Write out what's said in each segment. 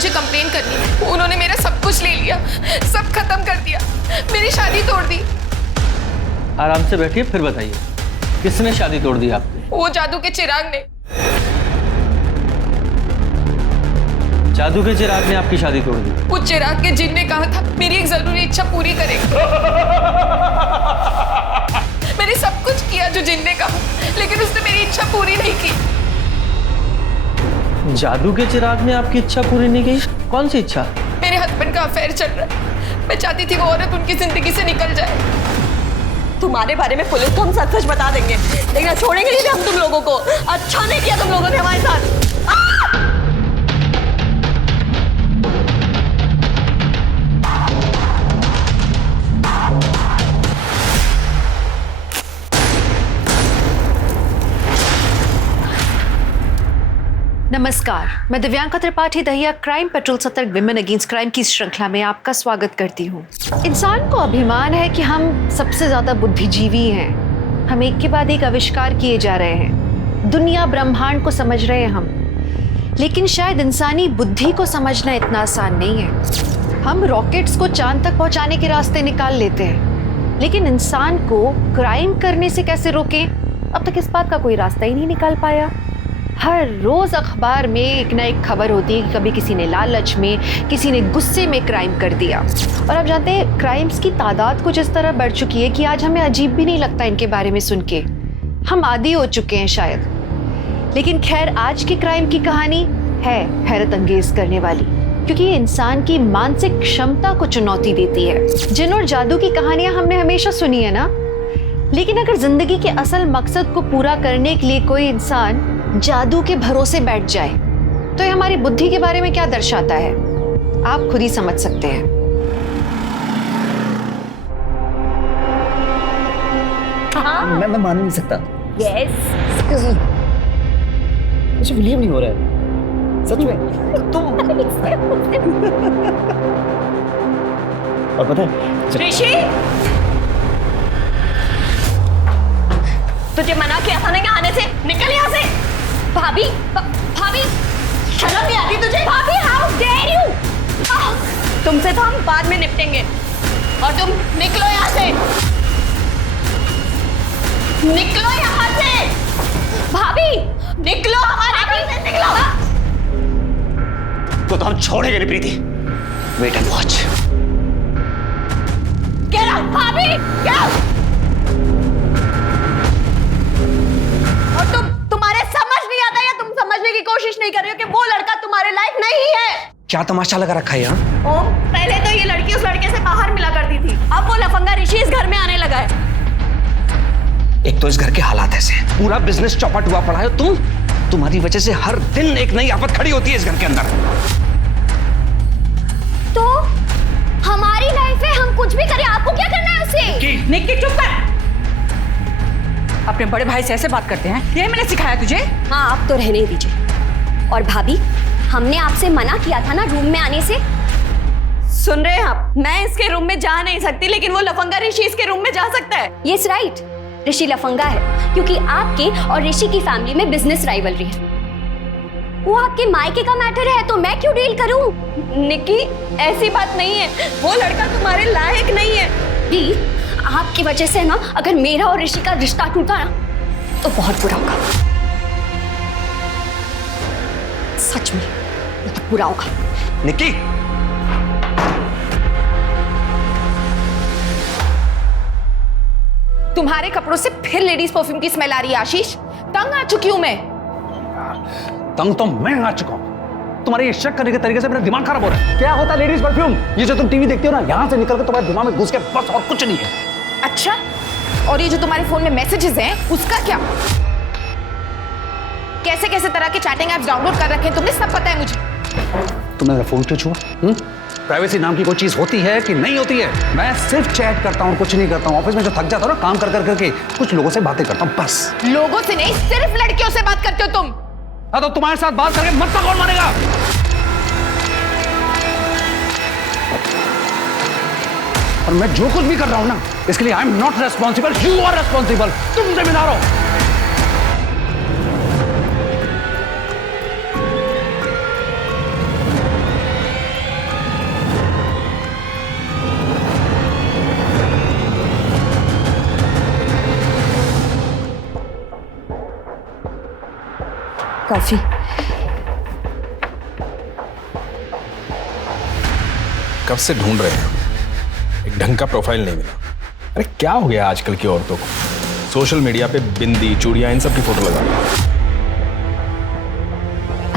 मुझे कंप्लेन करनी है। उन्होंने मेरा सब कुछ ले लिया, सब खत्म कर दिया, मेरी शादी तोड़ दी। आराम से बैठिए, फिर बताइए किसने शादी तोड़ दी आपकी? वो जादू के चिराग ने। जादू के चिराग ने आपकी शादी तोड़ दी? उस चिराग के जिन ने कहा था मेरी एक जरूरी इच्छा पूरी करेगा। मैंने सब कुछ किया जो जिन ने कहा, लेकिन उसने मेरी इच्छा पूरी नहीं की। जादू के चिराग ने आपकी इच्छा पूरी नहीं की? कौन सी इच्छा? मेरे हस्बैंड का अफेयर चल रहा है, मैं चाहती थी वो औरत उनकी जिंदगी से निकल जाए। तुम्हारे बारे में पुलिस को हम सच सच बता देंगे, लेकिन छोड़ेंगे नहीं हम तुम लोगों को। अच्छा नहीं किया तुम लोगों ने हमारे साथ। नमस्कार, मैं दिव्यांका त्रिपाठी दहिया क्राइम पेट्रोल सतर्क विमेन अगेंस्ट क्राइम की श्रृंखला में आपका स्वागत करती हूँ। इंसान को अभिमान है कि हम सबसे ज्यादा बुद्धिजीवी हैं। हम एक के बाद एक आविष्कार किए जा रहे हैं, दुनिया ब्रह्मांड को समझ रहे हैं हम, लेकिन शायद इंसानी बुद्धि को समझना इतना आसान नहीं है। हम रॉकेट्स को चांद तक पहुंचाने के रास्ते निकाल लेते हैं, लेकिन इंसान को क्राइम करने से कैसे रोकें, अब तक इस बात का कोई रास्ता ही नहीं निकाल पाया। हर रोज अखबार में एक ना एक खबर होती है कि कभी किसी ने लालच में, किसी ने गुस्से में क्राइम कर दिया। और आप जानते हैं क्राइम्स की तादाद कुछ इस तरह बढ़ चुकी है कि आज हमें अजीब भी नहीं लगता इनके बारे में सुन के, हम आदी हो चुके हैं शायद। लेकिन खैर, आज की क्राइम की कहानी है हैरत अंगेज करने वाली, क्योंकि ये इंसान की मानसिक क्षमता को चुनौती देती है। जिन और जादू की कहानियां हमने हमेशा सुनी है ना, लेकिन अगर जिंदगी के असल मकसद को पूरा करने के लिए कोई इंसान जादू के भरोसे बैठ जाए तो ये हमारी बुद्धि के बारे में क्या दर्शाता है, आप खुद ही समझ सकते हैं। हाँ? मैं मान नहीं सकता। यस। मुझे बिलीव नहीं हो रहा है, सच में। तुम और पता है ऋषि, तुझे मना किया था ना यहाँ आने से, निकल यहाँ से। भाभी, भाभी, शर्म नहीं आती तुझे? भाभी, हाउ डेयर यू! तुमसे तो हम बाद में निपटेंगे, और तुम निकलो यहाँ से, निकलो यहाँ से। भाभी, निकलो हमारे घर से, निकलो। तो हम छोड़ेंगे नहीं Preeti. Wait and watch. Get out भाभी, गेट आउट। और तुम्हारे समझ नहीं आता या तुम समझने की कोशिश नहीं कर रहे हो कि वो लड़का तुम्हारे लायक नहीं है? क्या तमाशा लगा रखा है यहाँ? ओम, पहले तो ये लड़की उस लड़के से बाहर मिला करती थी, अब वो लफंगा ऋषि इस घर में आने लगा है। एक तो इस घर के हालात ऐसे हैं, पूरा बिजनेस चौपट हुआ पड़ा है। तुम्हारी वजह से हर दिन एक नई आफत खड़ी होती है इस घर के अंदर। तो हमारी लाइफ है, हम कुछ भी करें, आपको क्या करना है उससे? निक्की चुप कर। अपने बड़े भाई से ऐसे बात करते हैं, यही मैंने सिखाया तुझे? हाँ, आप तो रहने दीजिए। और भाभी, हमने आपसे मना किया था ना रूम में आने से। सुन रहे हैं आप? मैं इसके रूम में जा नहीं सकती, लेकिन वो लफंगा ऋषि इसके रूम में जा सकता है। यस राइट, ऋषि लफंगा है क्योंकि आपके और ऋषि की फैमिली में बिजनेस राइवलरी है। वो आपके मायके का मैटर है, तो मैं क्यों डील करूं? निक्की, ऐसी बात नहीं है, वो लड़का तुम्हारे लायक नहीं है। दी, आपकी वजह से ना अगर मेरा और ऋषि का रिश्ता टूटा ना तो बहुत बुरा होगा, सच में बहुत बुरा होगा। निक्की, तुम्हारे कपड़ों से फिर लेडीज परफ्यूम की स्मेल आ रही है आशीष, तंग आ चुकी हूं मैं। तंग तो मैं आ चुका हूं। तुम्हारे ये शक करने के तरीके से मेरा दिमाग खराब हो रहा है। क्या होता है लेडीज परफ्यूम? ये जो तुम टीवी देखते हो ना, यहां से निकल कर तुम्हारे दिमाग में घुस के बस, और कुछ नहीं है। अच्छा, और ये जो तुम्हारे फोन में मैसेजेस हैं उसका क्या? कैसे कैसे तरह के चैटिंग ऐप्स डाउनलोड कर रखे हैं तुमने, सब पता है मुझे। तुमने मेरा फोन क्यों छुआ? प्राइवेसी नाम की कोई चीज होती है कि नहीं होती है? मैं सिर्फ चैट करता हूँ, कुछ नहीं करता हूँ। ऑफिस में जो थक जाता हूँ ना काम कर कर करके, कुछ लोगों से बातें करता हूँ बस। लोगों से नहीं, सिर्फ लड़कियों से बात करते हो तुम। हाँ, तो तुम्हारे साथ बात करके मतलब कौन मानेगा? और मैं जो कुछ भी कर रहा हूं ना, इसके लिए I am not responsible, you are responsible. तुम जिम्मेदार हो। कॉफी। कब से ढूंढ रहे हैं, एक ढंग का प्रोफाइल नहीं मिला। अरे क्या हो गया आजकल की औरतों को, सोशल मीडिया पे बिंदी चूड़ियां इन सब की फोटो लगा।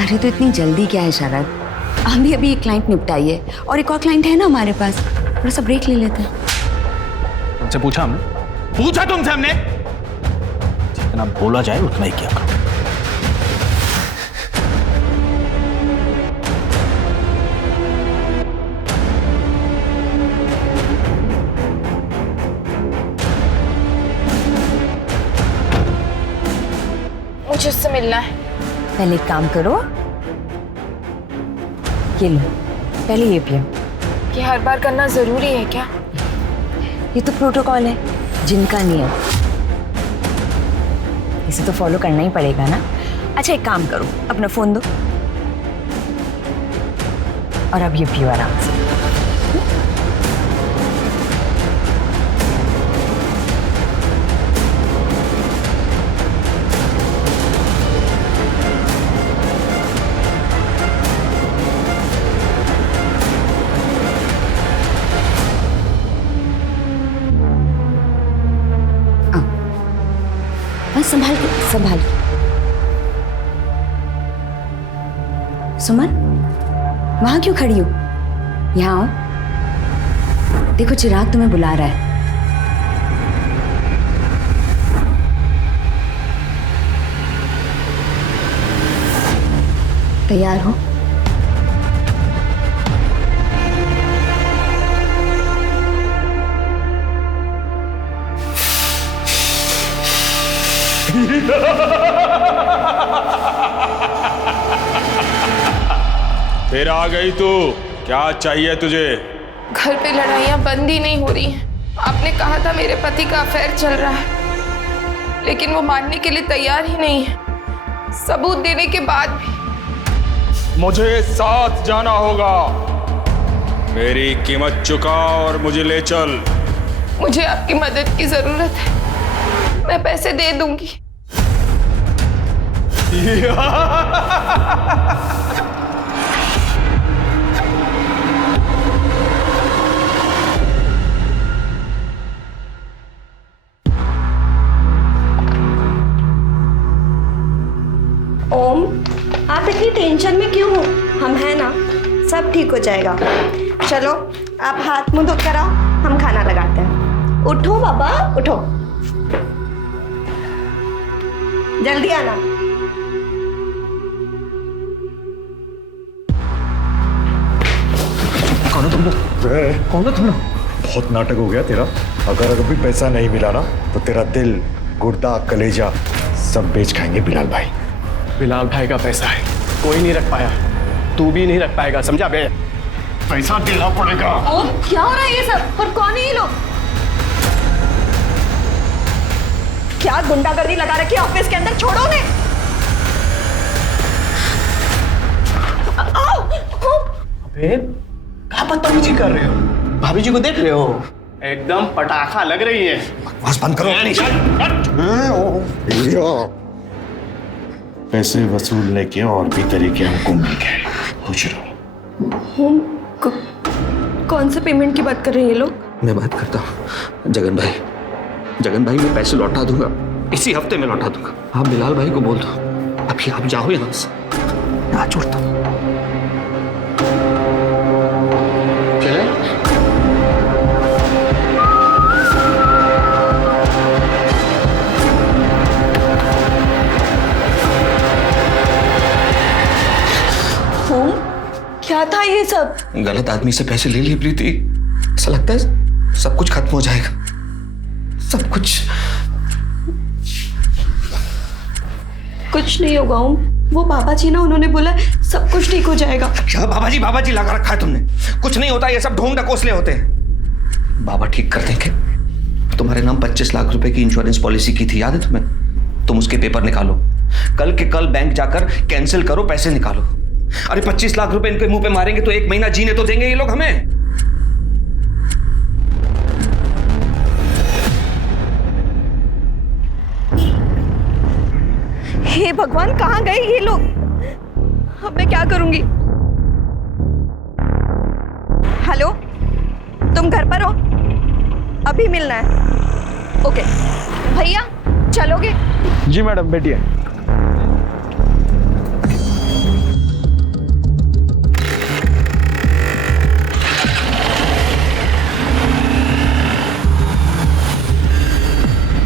अरे तो इतनी जल्दी क्या है शरद, हम भी अभी एक क्लाइंट निपटाइए और एक और क्लाइंट है ना हमारे पास, थोड़ा सा ब्रेक ले लेते हैं। तुमसे पूछा हमने? पूछा तुमसे हमने? जितना बोला जाए उतना ही किया करो। मुझे उससे मिलना है। पहले एक काम करो, ये लो, पहले ये पियो। ये हर बार करना जरूरी है क्या? ये तो प्रोटोकॉल है, जिनका नियम, इसे तो फॉलो करना ही पड़ेगा ना। अच्छा एक काम करो, अपना फोन दो और अब ये पियो आराम से। संभाल के, संभाल के। सुमन, वहां क्यों खड़ी हो? यहाँ आओ, देखो चिराग तुम्हें बुला रहा है। तैयार हो? फिर आ गई तू, क्या चाहिए तुझे? घर पे लड़ाइयाँ बंद ही नहीं हो रही हैं। आपने कहा था मेरे पति का अफेयर चल रहा है, लेकिन वो मानने के लिए तैयार ही नहीं है। सबूत देने के बाद भी। मुझे साथ जाना होगा। मेरी कीमत चुका और मुझे ले चल। मुझे आपकी मदद की जरूरत है, मैं पैसे दे दूंगी। ओम, आप इतनी टेंशन में क्यों हो? हम हैं ना, सब ठीक हो जाएगा। चलो आप हाथ मुंह धो कर आओ, हम खाना लगाते हैं। उठो बाबा, उठो, जल्दी आना। कौन हो तुम लोग? कौन हो तुम लोग? बहुत नाटक हो गया तेरा। अगर अभी पैसा नहीं मिला ना तो तेरा दिल, गुर्दा, कलेजा सब बेच खाएंगे बिलाल भाई। बिलाल भाई का पैसा है, कोई नहीं रख पाया, तू भी नहीं रख पाएगा, समझा बे? पैसा देना पड़ेगा। ओम, क्या हो रहा है ये सब? और कौन है ये लोग? क्या गुंडागर्दी लगा रखी है ऑफिस के अंदर? छोड़ो उन्हें। आओ, अबे क्या बदतमीजी कर रहे हो? भाभी जी को देख रहे हो? एकदम पटाखा लग रही है। बस बंद करो। पैसे वसूलने के और भी तरीके हमको मिल गए, खुश रहो। कौन से पेमेंट की बात कर रहे हैं ये लोग? मैं बात करता हूँ जगन भाई। जगन भाई मैं पैसे लौटा दूंगा, इसी हफ्ते में लौटा दूंगा। आप बिलाल भाई को बोल दो अभी आप जाओ यहाँ से, ना छोड़ता हूँ। चले? ओम, क्या था ये सब? गलत आदमी से पैसे ले लिए प्रीति, ऐसा लगता है सब कुछ खत्म हो जाएगा, सब कुछ। कुछ नहीं होगा ओम, वो बाबा जी ना, उन्होंने बोला सब कुछ ठीक हो जाएगा। क्या बाबा जी लगा रखा है तुमने? कुछ नहीं होता, ये सब ढोंग ढकोसले होते हैं। बाबा ठीक कर देंगे। तुम्हारे नाम 25 लाख रुपए की इंश्योरेंस पॉलिसी की थी, याद है तुम्हें? तुम उसके पेपर निकालो, कल के कल बैंक जाकर कैंसिल करो, पैसे निकालो। अरे 25 लाख रुपए इनके मुंह पे मारेंगे तो 1 महीना जीने तो देंगे ये लोग हमें। हे हे भगवान, कहाँ गए ये लोग? अब मैं क्या करूंगी? हेलो, तुम घर पर हो? अभी मिलना है। ओके भैया, चलोगे? जी मैडम, बैठिए।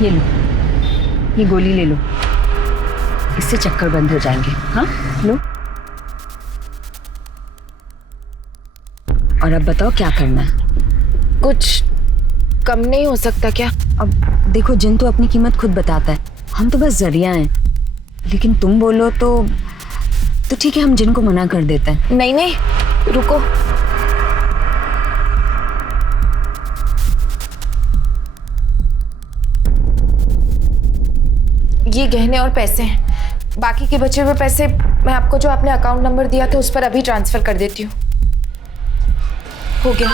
ये लो, ये गोली ले लो, इससे चक्कर बंद हो जाएंगे। हाँ लो। और अब बताओ क्या करना है? कुछ कम नहीं हो सकता क्या? अब देखो, जिन तो अपनी कीमत खुद बताता है, हम तो बस जरिया हैं। लेकिन तुम बोलो तो ठीक है, हम जिन को मना कर देते हैं। नहीं नहीं, रुको। ये गहने और पैसे हैं। बाकी के बचे हुए पैसे मैं आपको जो आपने अकाउंट नंबर दिया था उस पर अभी ट्रांसफर कर देती हूँ। हो गया?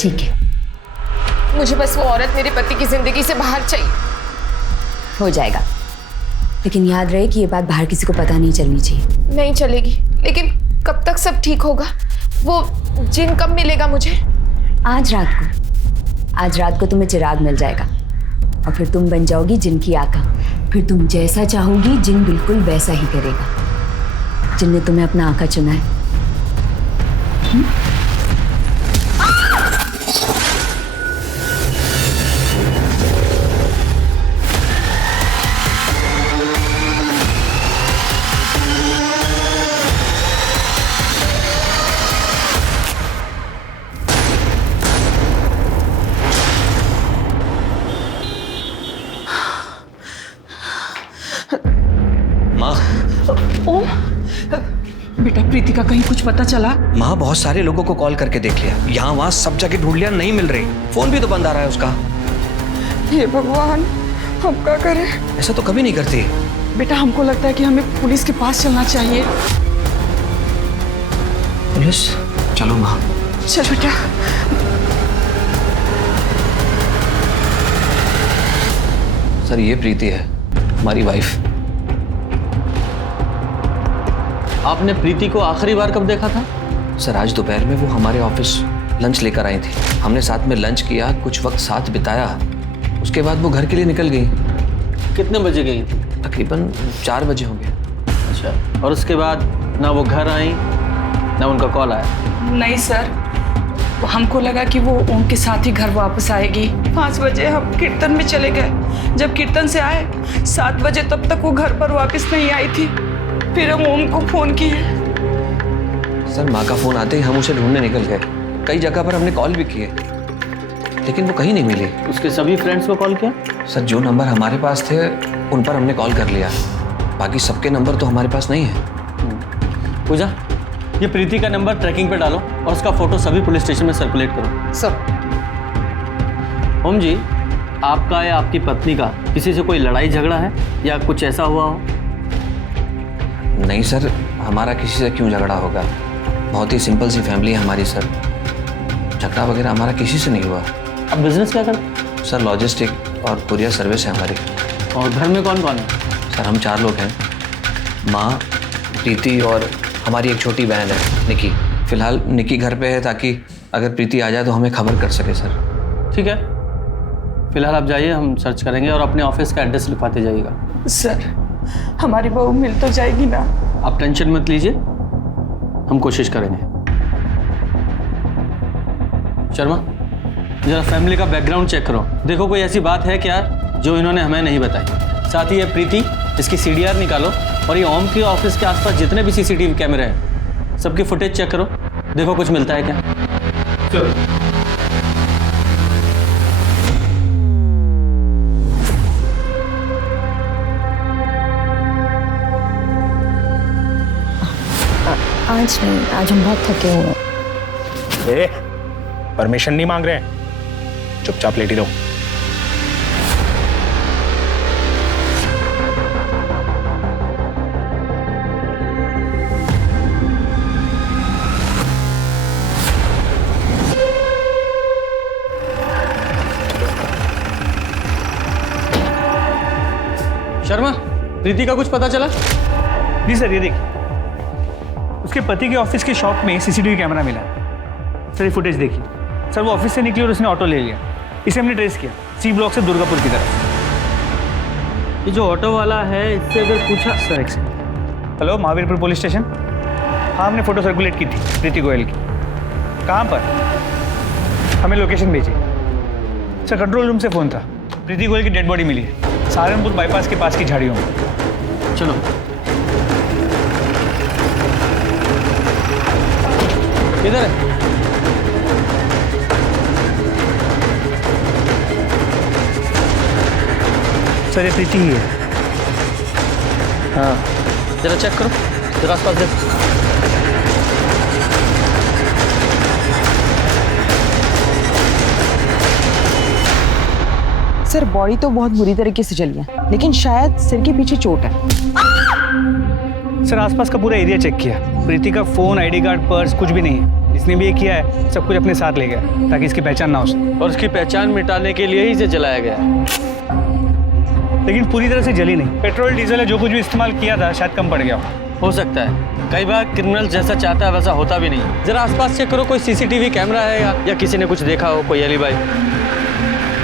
ठीक है। मुझे बस वो औरत मेरे पति की जिंदगी से बाहर चाहिए। हो जाएगा, लेकिन याद रहे कि ये बात बाहर किसी को पता नहीं चलनी चाहिए। नहीं चलेगी, लेकिन कब तक सब ठीक होगा? वो जिन कब मिलेगा मुझे? आज रात को तुम्हें चिराग मिल जाएगा और फिर तुम बन जाओगी जिन की आका। फिर तुम जैसा चाहोगी जिन बिल्कुल वैसा ही करेगा। जिनने तुम्हें अपना आका चुना है। बेटा, प्रीति का कहीं कुछ पता चला? माँ, बहुत सारे लोगों को कॉल करके देख लिया, यहाँ वहाँ सब जगह ढूंढ लिया, नहीं मिल रही। फोन भी तो बंद आ रहा है उसका। हे भगवान, हम क्या करें? ऐसा तो कभी नहीं करती। बेटा, हमको लगता है कि हमें पुलिस के पास चलना चाहिए। पुलिस? चलो माँ। चल बेटा। सर, ये प्रीति है, हमारी वाइफ। आपने प्रीति को आखिरी बार कब देखा था? सर, आज दोपहर में वो हमारे ऑफिस लंच लेकर आई थी। हमने साथ में लंच किया, कुछ वक्त साथ बिताया। उसके बाद वो घर के लिए निकल गई। कितने बजे गई थी? तकरीबन 4 बजे होंगे। अच्छा, और उसके बाद ना वो घर आई ना उनका कॉल आया? नहीं सर, हमको लगा कि वो उनके साथ ही घर वापस आएगी। 5 बजे हम कीर्तन में चले गए। जब कीर्तन से आए 7 बजे, तब तक वो घर पर वापस नहीं आई थी। फिर हम ओम को फोन किए। सर, माँ का फोन आते ही हम उसे ढूंढने निकल गए। कई जगह पर हमने कॉल भी किए, लेकिन वो कहीं नहीं मिली। उसके सभी फ्रेंड्स को कॉल किया? सर, जो नंबर हमारे पास थे उन पर हमने कॉल कर लिया। बाकी सबके नंबर तो हमारे पास नहीं है। पूजा, ये प्रीति का नंबर ट्रैकिंग पे डालो और उसका फोटो सभी पुलिस स्टेशन में सर्कुलेट करो। सब। ओम जी, आपका या आपकी पत्नी का किसी से कोई लड़ाई झगड़ा है या कुछ ऐसा हुआ हो? नहीं सर, हमारा किसी से क्यों झगड़ा होगा? बहुत ही सिंपल सी फैमिली है हमारी सर। झगड़ा वगैरह हमारा किसी से नहीं हुआ। अब बिजनेस क्या करते? सर, लॉजिस्टिक और कुरियर सर्विस है हमारी। और घर में कौन कौन है? सर, हम 4 लोग हैं। माँ, प्रीति और हमारी एक छोटी बहन है निकी। फिलहाल निकी घर पे है ताकि अगर प्रीति आ जाए तो हमें खबर कर सके सर। ठीक है, फिलहाल आप जाइए, हम सर्च करेंगे और अपने ऑफिस का एड्रेस लिखवाते जाइएगा। सर, हमारी बहू मिल तो जाएगी ना? आप टेंशन मत लीजिए, हम कोशिश करेंगे। शर्मा, जरा फैमिली का बैकग्राउंड चेक करो, देखो कोई ऐसी बात है क्या जो इन्होंने हमें नहीं बताई। साथ ही ये प्रीति, इसकी CDR निकालो और ये ओम के ऑफिस के आसपास जितने भी CCTV कैमरे हैं सबकी फुटेज चेक करो, देखो कुछ मिलता है क्या। आज नहीं, आज हम बहुत थके हुए हैं। परमिशन नहीं मांग रहे हैं, चुपचाप लेटी रहो। शर्मा, प्रीति का कुछ पता चला? जी सर, ये देखिए, उसके पति के ऑफिस की शॉप में सीसीटीवी कैमरा मिला। सर ये फुटेज देखिए। सर वो ऑफिस से निकली और उसने ऑटो ले लिया। इसे हमने ट्रेस किया सी ब्लॉक से दुर्गापुर की तरफ। ये जो ऑटो वाला है, इससे अगर पूछा। सर एक second. Hello, Mahavirpur police station. हाँ, हमने फोटो सर्कुलेट की थी प्रीति गोयल की। कहाँ पर? हमें लोकेशन भेजिए। सर कंट्रोल रूम से फ़ोन था। प्रीति गोयल की डेड बॉडी मिली है सहारनपुर बाईपास के पास की झाड़ियों में। चलो। किधर है? सर ये प्रीति ही है। हाँ, जरा चेक करो, जरा आसपास देखो। सर बॉडी तो बहुत बुरी तरीके से जली है, लेकिन शायद सिर के पीछे चोट है। सर आसपास का पूरा एरिया चेक किया। प्रीति का फ़ोन, आईडी कार्ड, पर्स कुछ भी नहीं है। जिसने भी ये किया है सब कुछ अपने साथ ले गया ताकि इसकी पहचान ना हो सके। और उसकी पहचान मिटाने के लिए ही इसे जलाया गया है। लेकिन पूरी तरह से जली नहीं। पेट्रोल डीजल है, जो कुछ भी इस्तेमाल किया था शायद कम पड़ गया हो सकता है। कई बार क्रिमिनल जैसा चाहता है वैसा होता भी नहीं। जरा आसपास चेक करो, कोई सीसीटीवी कैमरा है या किसी ने कुछ देखा हो, कोई एलिबाई।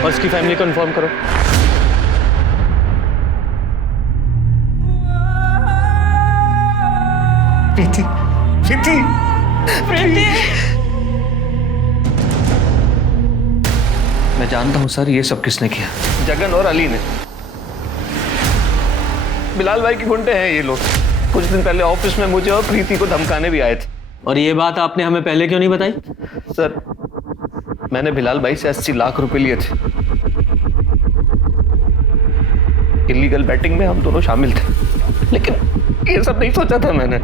और उसकी फैमिली को इन्फॉर्म करो। प्रीति, प्रीति, प्रीति। मैं जानता हूं सर, ये सब किसने किया। जगन और अली ने। बिलाल भाई के गुंडे हैं ये लोग। कुछ दिन पहले ऑफिस में मुझे और प्रीति को धमकाने भी आए थे। और ये बात आपने हमें पहले क्यों नहीं बताई? सर मैंने बिलाल भाई से 80 लाख रुपए लिए थे। इलीगल बैटिंग में हम दोनों शामिल थे, लेकिन ये सब नहीं सोचा था मैंने।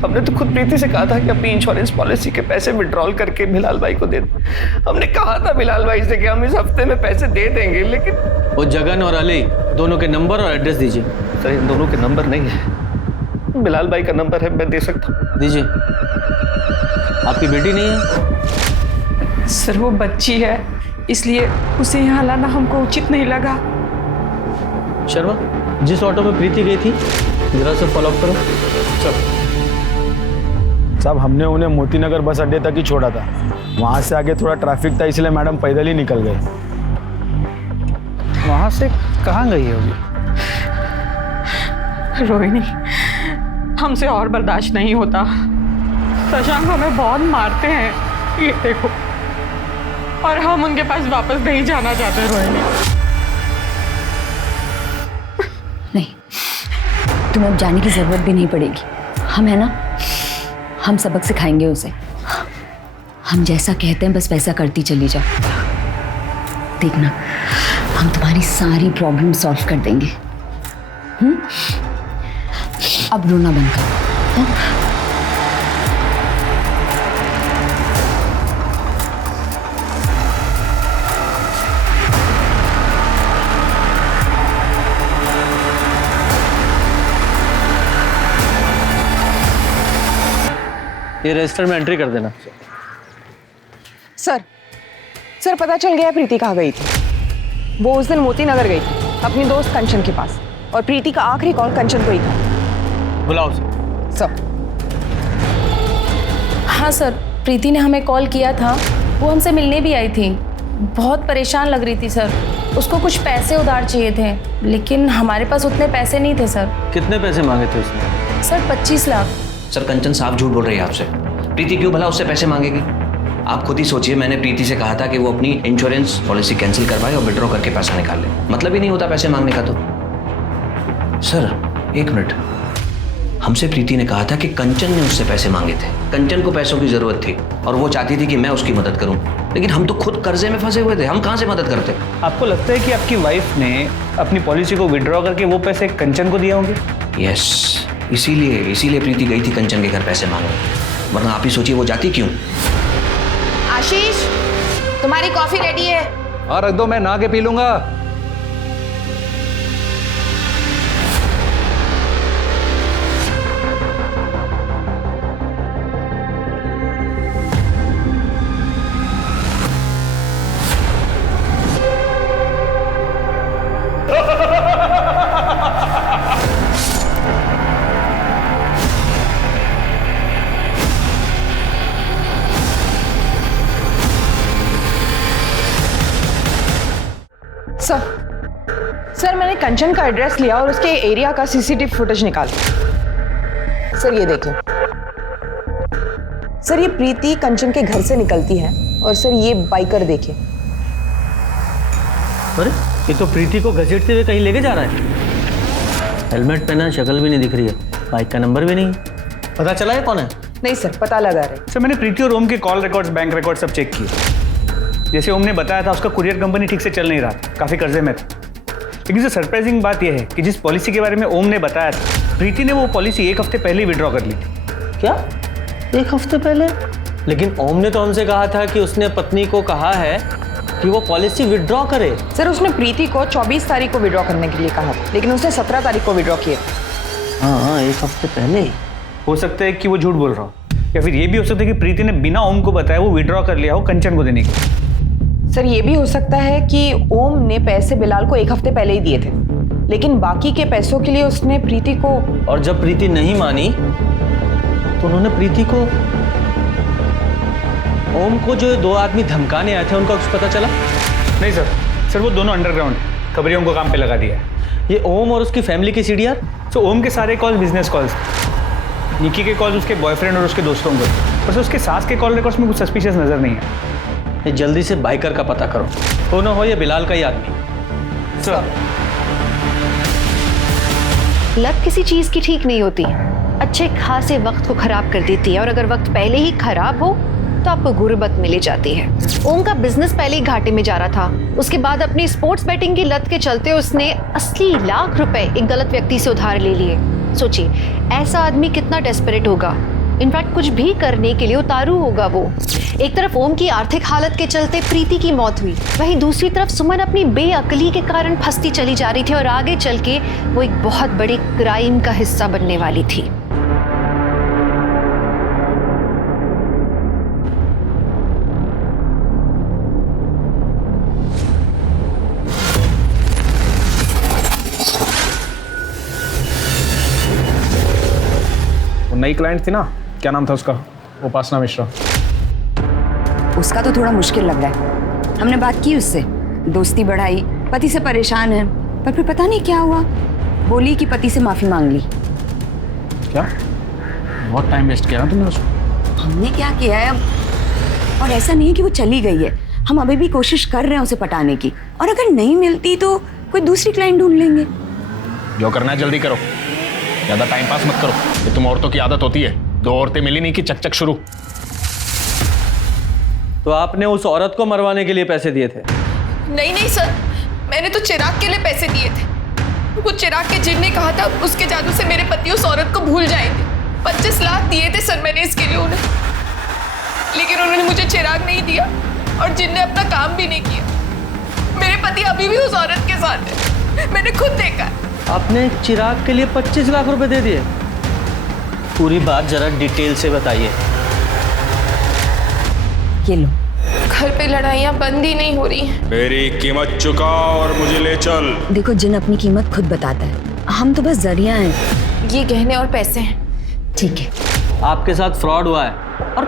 हमने तो खुद प्रीति से कहा था कि अपनी इंश्योरेंस पॉलिसी के पैसे विड्रॉल करके बिलाल भाई को दे दे। हमने कहा था बिलाल भाई से कि हम इस हफ्ते में पैसे दे देंगे, लेकिन वो जगन और अली दोनों के नंबर और एड्रेस दीजिए। सर इन दोनों के नंबर नहीं है। बिलाल भाई का नंबर है, मैं दे सकता हूँ। दीजिए। आपकी बेटी नहीं है? सर वो बच्ची है, इसलिए उसे यहाँ लाना हमको उचित नहीं लगा। शर्मा, जिस ऑटो में प्रीति गई थी जरा से फॉलो अप करो। साहब हमने उन्हें मोतीनगर बस अड्डे तक ही छोड़ा था। वहाँ से आगे थोड़ा ट्रैफिक था, इसलिए मैडम पैदल ही निकल गए। वहाँ से कहाँ गई होगी? रोहिणी, हमसे और बर्दाश्त नहीं होता। शशांक हमें बहुत मारते हैं, ये देखो। और हम उनके पास वापस नहीं जाना चाहते रोहिणी। नहीं, तुम्हें अब जाने की जरूरत भी नहीं पड़ेगी। हम है ना, हम सबक सिखाएंगे उसे। हम जैसा कहते हैं बस वैसा करती चली जाओ। देखना, हम तुम्हारी सारी प्रॉब्लम सॉल्व कर देंगे। अब रोना बंद करो। ये रजिस्टर में एंट्री कर देना। सर पता चल गया प्रीति कहाँ गई थी। वो उस दिन मोती नगर गई थी अपनी दोस्त कंचन के पास, और प्रीति का आखिरी कॉल कंचन को ही था। बुलाओ उसे। सर। हाँ सर, प्रीति ने हमें कॉल किया था। वो हमसे मिलने भी आई थी। बहुत परेशान लग रही थी सर। उसको कुछ पैसे उधार चाहिए थे, लेकिन हमारे पास उतने पैसे नहीं थे सर। कितने पैसे मांगे थे उसने? सर 25 लाख। सर कंचन साहब झूठ बोल रही है आपसे। प्रीति क्यों भला उससे पैसे मांगेगी? आप खुद ही सोचिए, मैंने प्रीति से कहा था कि वो अपनी इंश्योरेंस पॉलिसी कैंसिल करवाए और विड्रॉ करके पैसा निकाल ले। मतलब ही नहीं होता पैसे मांगने का। तो सर एक मिनट, हमसे प्रीति ने कहा था कि कंचन ने उससे पैसे मांगे थे। कंचन को पैसों की जरूरत थी और वो चाहती थी कि मैं उसकी मदद करूं, लेकिन हम तो खुद कर्जे में फंसे हुए थे। हम कहां से मदद करते? आपको लगता है कि आपकी वाइफ ने अपनी पॉलिसी को विड्रॉ करके वो पैसे कंचन को दिए होंगे? यस, इसीलिए प्रीति गई थी कंचन के घर पैसे मांगने। वरना आप ही सोचिए वो जाती क्यों। आशीष, तुम्हारी कॉफी रेडी है। हाँ रख दो, मैं नहा के पी लूंगा। कंचन का एड्रेस लिया और उसके एरिया का सीसीटीवी फुटेज निकाल। सर ये देखिए सर, ये प्रीति कंचन के घर से निकलती है और सर ये बाइकर देखिए। अरे ये तो प्रीति को घसीटते हुए कहीं लेके जा रहा है। हेलमेट पहना, शक्ल भी नहीं दिख रही है, बाइक का नंबर भी नहीं। पता चला है कौन है? नहीं सर, पता लगा रहे। सर मैंने प्रीति और ओम के कॉल रिकॉर्ड्स, बैंक रिकॉर्ड सब चेक किए। जैसे ओम ने बताया था, उसका कुरियर कंपनी ठीक से चल नहीं रहा था, काफ़ी कर्जे में था। लेकिन जो सरप्राइजिंग बात यह है कि जिस पॉलिसी के बारे में ओम ने बताया था, प्रीति ने वो पॉलिसी 1 हफ्ते पहले ही विड्रॉ कर ली थी। क्या 1 हफ्ते पहले? लेकिन ओम ने तो हमसे कहा था कि उसने पत्नी को कहा है कि वो पॉलिसी विड्रॉ करे। सर उसने प्रीति को 24 तारीख को विड्रॉ करने के लिए कहा, लेकिन उसने 17 तारीख को विड्रॉ किया। हाँ, 1 हफ्ते पहले ही। हो सकता है कि वो झूठ बोल रहा हो, या फिर ये भी हो सकता है कि प्रीति ने बिना ओम को बताया वो विड्रॉ कर लिया हो कंचन को देने के। सर ये भी हो सकता है कि ओम ने पैसे बिलाल को 1 हफ्ते पहले ही दिए थे, लेकिन बाकी के पैसों के लिए उसने प्रीति को, और जब प्रीति नहीं मानी तो उन्होंने प्रीति को, ओम को जो 2 आदमी धमकाने आए थे उनका कुछ पता चला? नहीं सर वो दोनों अंडरग्राउंड खबरियों को काम पे लगा दिया है। ये ओम और उसकी फैमिली की सीडीआर? तो ओम के सारे कॉल बिजनेस कॉल्स, निकी के कॉल उसके बॉयफ्रेंड और उसके दोस्तों को, बस उसके सास के कॉल रिकॉर्ड्स में कुछ सस्पिशियस नजर नहीं है। ये जल्दी से बाइकर का पता करो, हो ना हो ये बिलाल का ही आदमी। सर लत किसी चीज की ठीक नहीं होती, अच्छे खासे वक्त को खराब कर देती है, और अगर वक्त पहले ही खराब हो तो आपको गुर्बत मिली जाती है। ओम का बिजनेस पहले ही घाटे में जा रहा था, उसके बाद अपनी स्पोर्ट्स बेटिंग की लत के चलते उसने 80 लाख रुपए एक गलत व्यक्ति से उधार ले लिए। सोचिए ऐसा आदमी कितना डेस्परेट होगा, इनफैक्ट कुछ भी करने के लिए उतारू होगा वो। एक तरफ ओम की आर्थिक हालत के चलते प्रीति की मौत हुई, वहीं दूसरी तरफ सुमन अपनी बेअक्ली के कारण फंसती चली जा रही थी, और आगे चल के वो एक बहुत बड़े क्राइम का हिस्सा बनने वाली थी। नई क्लाइंट थी ना, क्या नाम था उसका? उपासना मिश्रा। उसका तो थोड़ा मुश्किल लग रहा है। हमने बात की उससे, दोस्ती बढ़ाई, पति से परेशान है, पर फिर पता नहीं क्या हुआ, बोली कि पति से माफी मांग ली। क्या? बहुत टाइम वेस्ट किया ना तुमने उसको। हमने क्या किया है अब? और ऐसा नहीं है कि वो चली गई है, हम अभी भी कोशिश कर रहे हैं उसे पटाने की, और अगर नहीं मिलती तो कोई दूसरी क्लाइंट ढूंढ लेंगे। जो करना है जल्दी करो, ज्यादा टाइम पास मत करो, ये तुम औरतों की आदत होती है। 2 औरतें मिली नहीं कि चक शुरू। तो आपने उस औरत को मरवाने के लिए पैसे दिए थे? नहीं सर, मैंने तो चिराग के लिए पैसे दिए थे। वो चिराग के जिन ने कहा था उसके जादू से मेरे पति उस औरत को भूल जाएंगे। 25 लाख दिए थे सर मैंने इसके लिए उन्हें, लेकिन उन्होंने मुझे चिराग नहीं दिया और जिन ने अपना काम भी नहीं किया। मेरे पति अभी भी उस औरत के साथ है, मैंने खुद देखा। आपने चिराग के लिए 25 लाख रुपए दे दिए? पूरी बात जरा डिटेल से बताइए। ये लो। घर पे लड़ाइयाँ बंद ही नहीं हो रही। मेरी कीमत चुका और मुझे ले चल। देखो जिन अपनी कीमत खुद बताता है, हम तो बस जरिया हैं। ये गहने और पैसे हैं। ठीक है। आपके साथ फ्रॉड हुआ है, और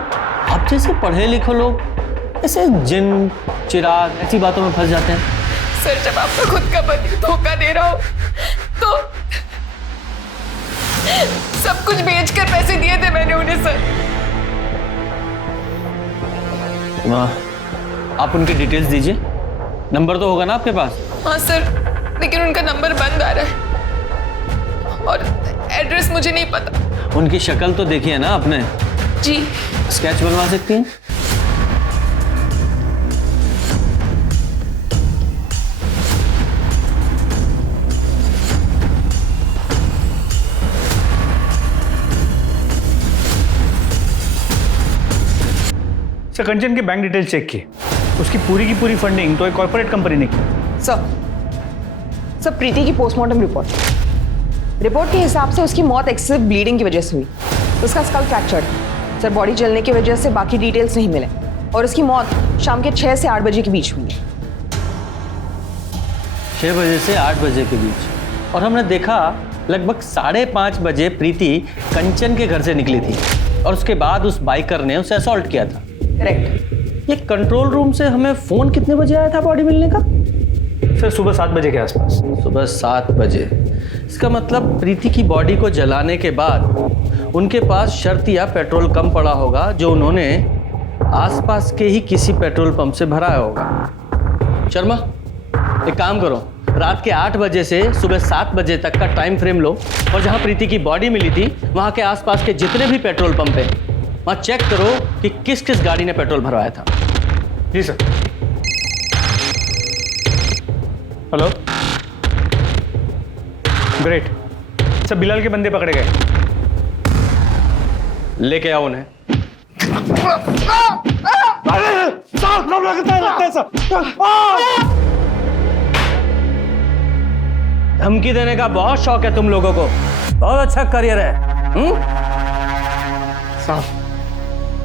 आप जैसे पढ़े लिखे लोग ऐसे जिन चिराग ऐसी बातों में फंस जाते हैं। सर जब आपका खुद का पति धोखा दे रहा हो तो सब कुछ बेचकर पैसे दिए थे मैंने उन्हें सर। आप उनकी डिटेल्स दीजिए, नंबर तो होगा ना आपके पास? हाँ सर, लेकिन उनका नंबर बंद आ रहा है और एड्रेस मुझे नहीं पता। उनकी शक्ल तो देखी है ना आपने? जी। स्केच बनवा सकती हैं? सर कंचन के बैंक डिटेल्स चेक किए, उसकी पूरी की पूरी फंडिंग तो एक कॉर्पोरेट कंपनी ने की। सर प्रीति की पोस्टमार्टम रिपोर्ट के हिसाब से उसकी मौत एक्सेसिव ब्लीडिंग की वजह से हुई। उसका स्कल फ्रैक्चर्ड, सर बॉडी जलने की वजह से बाकी डिटेल्स नहीं मिले, और उसकी मौत शाम के 6 से 8 बजे के बीच हुई है। 6 बजे से 8 बजे के बीच, और हमने देखा लगभग 5:30 बजे प्रीति कंचन के घर से निकली थी, और उसके बाद उस बाइकर ने उसे असॉल्ट किया था। करेक्ट। ये कंट्रोल रूम से हमें फोन कितने बजे आया था बॉडी मिलने का? सर सुबह 7 बजे के आसपास। सुबह 7 बजे। इसका मतलब प्रीति की बॉडी को जलाने के बाद उनके पास शर्त या पेट्रोल कम पड़ा होगा, जो उन्होंने आसपास के ही किसी पेट्रोल पंप से भराया होगा। शर्मा, एक काम करो, रात के 8 बजे से सुबह 7 बजे तक का टाइम फ्रेम लो और जहां प्रीति की बॉडी मिली थी वहां के आसपास के जितने भी पेट्रोल पंप हैं वहां चेक करो कि किस किस गाड़ी ने पेट्रोल भरवाया था। जी सर। Hello, great. सब बिलाल के बंदे पकड़े गए, लेके आओ उन्हें। धमकी देने का बहुत शौक है तुम लोगों को, बहुत अच्छा करियर है। साहब,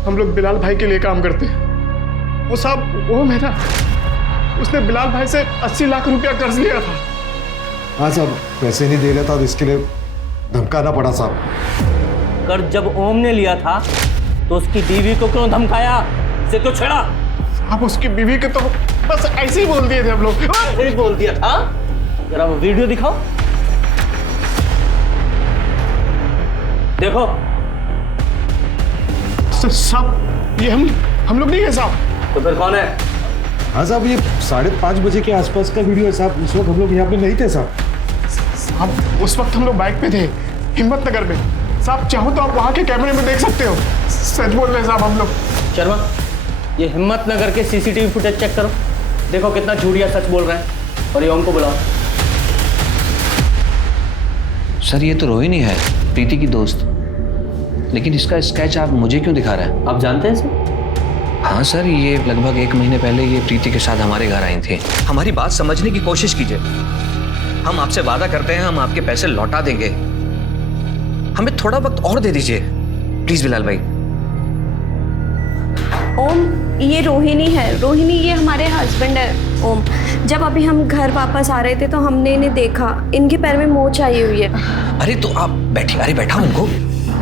हम लोग बिलाल भाई के लिए काम करते हैं। वो साहब, वो मेरा, उसने बिलाल भाई से 80 लाख रुपया कर्ज लिया था। हाँ साहब, पैसे नहीं दे रहा था तो इसके लिए धमकाना पड़ा साहब। कर्ज जब ओम ने लिया था तो उसकी बीवी को क्यों धमकाया, उसे क्यों छेड़ा? साहब, उसकी बीवी के तो बस ऐसे ही बोल दिए थे हम लोग। ऐसे ही बोल दिया था? जरा वो वीडियो दिखाओ। देखो साहब, ये हम लोग नहीं है साहब। तो फिर कौन है? हाँ साहब, ये 5:30 बजे के आसपास का वीडियो है साहब। उस वक्त हम लोग यहाँ पे नहीं थे साहब। साहब, उस वक्त हम लोग बाइक पे थे, हिम्मतनगर में। साहब, चाहो तो आप वहाँ के कैमरे में देख सकते हो। सच बोल रहे हैं साहब हम लोग। शर्मा, ये हिम्मतनगर के सीसीटीवी फुटेज चेक करो, देखो कितना झूठिया सच बोल रहे हैं। और ये ओम को बुलाओ। सर, ये तो रोहिणी है, प्रीति की दोस्त, लेकिन इसका स्केच आप मुझे क्यों दिखा रहे हैं? आप जानते हैं इसे? हाँ सर, ये लगभग 1 महीने पहले ये प्रीति के साथ हमारे घर आई थी। हमारी बात समझने की कोशिश कीजिए। हम आपसे वादा करते हैं, हम आपके पैसे लौटा देंगे। हमें थोड़ा वक्त और दे दीजिए प्लीज बिलाल भाई। ओम, ये रोहिणी है। रोहिणी, ये हमारे हस्बैंड है ओम। जब अभी हम घर वापस आ रहे थे तो हमने इन्हें देखा, इनके पैर में मोच आई हुई है। अरे तो आप बैठिए। अरे बैठा इनको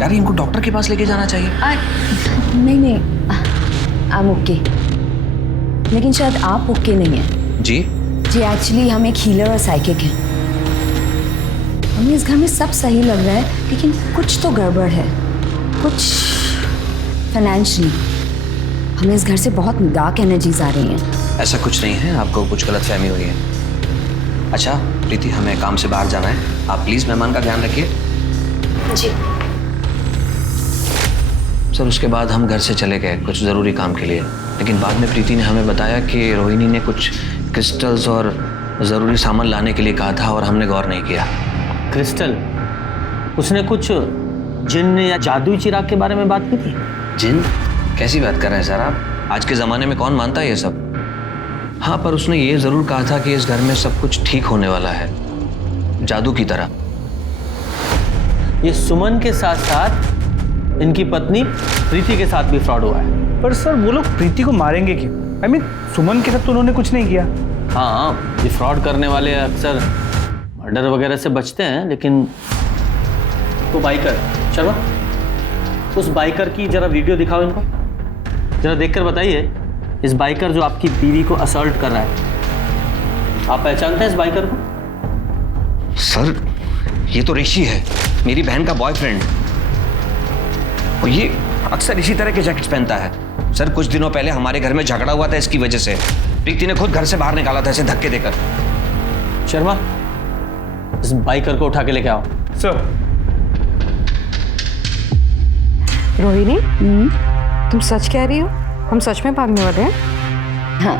यार, इनको डॉक्टर के पास लेके जाना चाहिए। नहीं, I'm ओके, लेकिन शायद आप ओके नहीं हैं। जी एक्चुअली हम एक हीलर और साइकिक हैं। हमें इस घर में सब सही लग रहा है, लेकिन कुछ तो गड़बड़ है, कुछ फाइनेंशियली। हमें इस घर से बहुत डार्क एनर्जीज आ रही हैं। ऐसा कुछ नहीं है, आपको कुछ गलतफहमी हुई है। अच्छा प्रीति, हमें काम से बाहर जाना है, आप प्लीज मेहमान का ध्यान रखिए। जी सर, उसके बाद हम घर से चले गए कुछ ज़रूरी काम के लिए, लेकिन बाद में प्रीति ने हमें बताया कि रोहिणी ने कुछ क्रिस्टल्स और ज़रूरी सामान लाने के लिए कहा था और हमने गौर नहीं किया। क्रिस्टल? उसने कुछ जिन्न या जादुई चिराग के बारे में बात की थी? जिन? कैसी बात कर रहे हैं सर आप? आज के ज़माने में कौन मानता है ये सब? हाँ, पर उसने ये ज़रूर कहा था कि इस घर में सब कुछ ठीक होने वाला है, जादू की तरह। ये सुमन के साथ साथ इनकी पत्नी प्रीति के साथ भी फ्रॉड हुआ है। पर सर, वो लोग प्रीति को मारेंगे क्यों? I mean, सुमन के साथ तो उन्होंने कुछ नहीं किया। हाँ, ये फ्रॉड करने वाले अक्सर मर्डर वगैरह से बचते हैं, लेकिन वो बाइकर, शर्मा, उस बाइकर की जरा वीडियो दिखाओ इनको, जरा देखकर बताइए, इस बाइकर जो आपकी बीवी को असॉल्ट कर रहा है, आप पहचानते हैं इस बाइकर को? सर, ये तो ऋषि है, मेरी बहन का बॉयफ्रेंड, और ये अक्सर इसी तरह के जैकेट्स पहनता है। सर, कुछ दिनों पहले हमारे घर में झगड़ा हुआ था इसकी वजह से। प्रीति ने खुद घर से बाहर निकाला था इसे धक्के देकर। शर्मा, इस बाइकर को उठा के लेके आओ। सर। रोहिणी, तुम सच कह रही हो? हम सच में भागने वाले हैं? हाँ,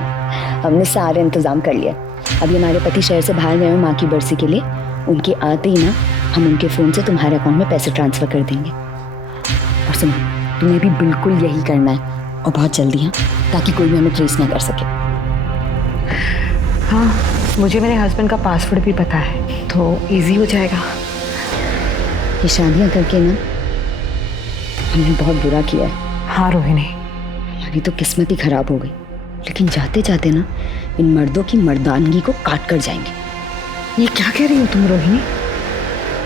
हमने सारे इंतजाम कर लिया। अभी हमारे पति शहर से बाहर गए हैं माँ की बरसी के लिए। उनके आते ही ना हम उनके फ़ोन से तुम्हारे अकाउंट में पैसे ट्रांसफ़र कर देंगे। और सुनो, तुम्हें भी बिल्कुल यही करना है, और बहुत जल्दी, हाँ, ताकि कोई भी हमें ट्रेस ना कर सके। हाँ, मुझे मेरे हस्बैंड का पासवर्ड भी पता है, तो इजी हो जाएगा। ये शादियाँ करके ना हमने बहुत बुरा किया है। हाँ रोहिणी, हमारी तो किस्मत ही खराब हो गई, लेकिन जाते जाते ना इन मर्दों की मर्दानगी को काट कर जाएंगे। ये क्या कह रही हो तुम रोहिणी?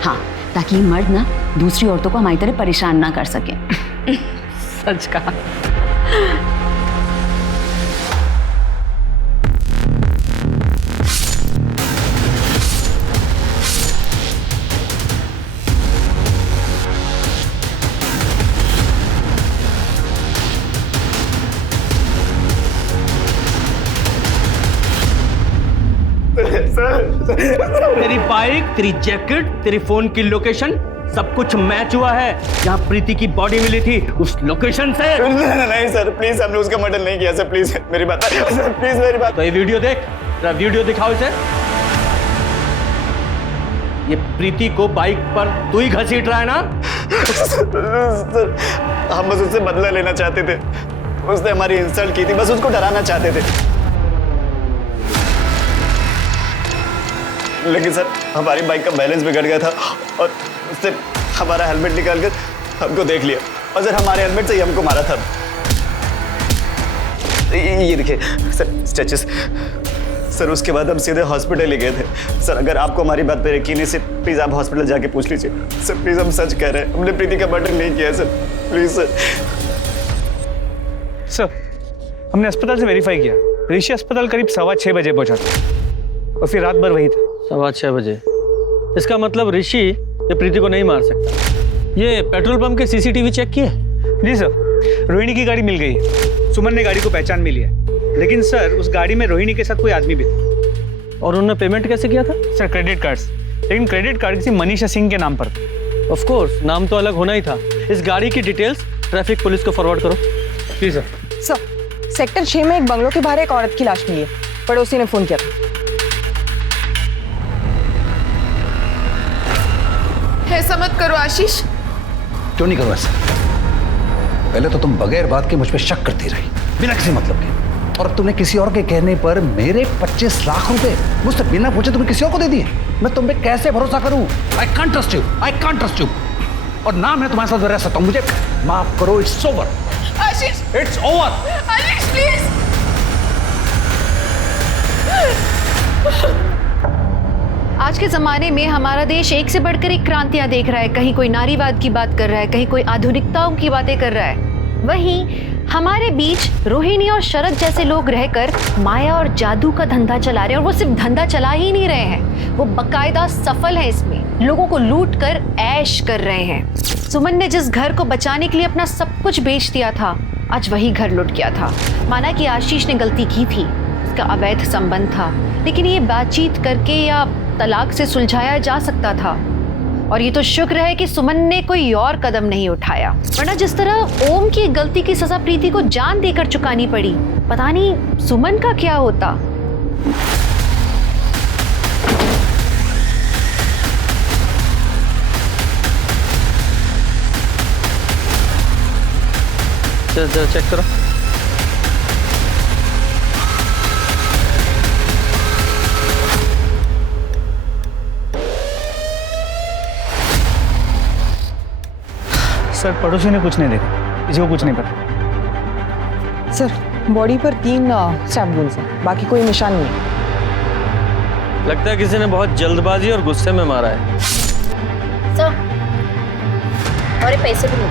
हाँ, ताकि ये मर्द ना दूसरी औरतों को हमारी तरह परेशान ना कर सके। सच कहा। तेरी बाइक, तेरी जैकेट, तेरी फोन की लोकेशन सब कुछ मैच हुआ है। जहाँ प्रीति की बॉडी मिली थी उस लोकेशन से। नहीं सर प्लीज, हमने उसका मर्डर नहीं किया सर, प्लीज मेरी बात सर, प्लीज मेरी बात। तो ये वीडियो देख, जरा वीडियो दिखाओ इसे। ये प्रीति को बाइक पर तू ही घसीट रहा है ना? सर हम बस उससे बदला लेना चाहते थे, उसने हमारी इंसल्ट की थी, बस उसको डराना चाहते थे। लेकिन सर हमारी बाइक का बैलेंस बिगड़ गया था और उसने हमारा हेलमेट निकाल कर हमको देख लिया और सर हमारे हेलमेट से ही हमको मारा था। ये देखिए सर स्ट्रेचेस। सर उसके बाद हम सीधे हॉस्पिटल ही गए थे। सर अगर आपको हमारी बात पे यकीन है सर, प्लीज आप हॉस्पिटल जाके पूछ लीजिए सर, प्लीज हम सच कह रहे हैं, हमने प्रीति का मर्डर नहीं किया सर, प्लीज सर। सर हमने अस्पताल से वेरीफाई किया, ऋषि अस्पताल करीब 6:15 बजे पहुंचा था और फिर रात भर वही था। 6:15 बजे? इसका मतलब ऋषि ये प्रीति को नहीं मार सकता। ये पेट्रोल पंप के सीसीटीवी चेक किए? जी सर, रोहिणी की गाड़ी मिल गई है, सुमन ने गाड़ी को पहचान भी लिया, लेकिन सर उस गाड़ी में रोहिणी के साथ कोई आदमी भी था। और उन्होंने पेमेंट कैसे किया था? सर क्रेडिट कार्ड से, लेकिन क्रेडिट कार्ड किसी मनीषा सिंह के नाम पर था। ऑफ कोर्स नाम तो अलग होना ही था। इस गाड़ी की डिटेल्स ट्रैफिक पुलिस को फॉरवर्ड करो। जी सर। सर सेक्टर 6 में एक बंगलों के बाहर एक औरत की लाश मिली है, पड़ोसी ने फोन किया था। ऐसा मत करो आशीष। क्यों नहीं करो ऐसा? पहले तो तुम बगैर बात के मुझ पे शक करती रही, बिना किसी मतलब के, और अब तुमने किसी और के कहने पर मेरे 25 लाख रुपए मुझसे बिना पूछे तुमने किसी और को दे दिए। मैं तुम पे कैसे भरोसा करूं? I can't trust you, I can't trust you. और ना मैं तुम्हारे साथ रह सकता हूं, मुझे माफ करो, it's over. Ashish, it's over. Ashish please. आज के ज़माने में हमारा देश एक से बढ़कर एक क्रांतियां देख रहा है। कहीं कोई नारीवाद की बात कर रहा है, कहीं कोई आधुनिकताओं की बातें कर रहा है। वहीं हमारे बीच रोहिणी और शरद जैसे लोग रहकर माया और जादू का धंधा चला रहे हैं, और वो सिर्फ धंधा चला ही नहीं रहे हैं, वो बकायदा सफल है इसमें, लोगों को लूट कर ऐश कर रहे हैं। सुमन ने जिस घर को बचाने के लिए अपना सब कुछ बेच दिया था, आज वही घर लुट गया था। माना कि आशीष ने गलती की थी, उसका अवैध संबंध था, लेकिन ये बातचीत करके या तलाक से सुलझाया जा सकता था। और ये तो शुक्र है कि सुमन ने कोई और कदम नहीं उठाया, वरना जिस तरह ओम की गलती की सजा प्रीति को जान देकर चुकानी पड़ी, पता नहीं सुमन का क्या होता। जरा चेक करो। सर पड़ोसी ने कुछ नहीं देखा, किसी को कुछ नहीं पता। सर बॉडी पर 3 स्टैब वुंड्स हैं, बाकी कोई निशान नहीं। लगता है किसी ने बहुत जल्दबाजी और गुस्से में मारा है। सर और ये पैसे भी नहीं।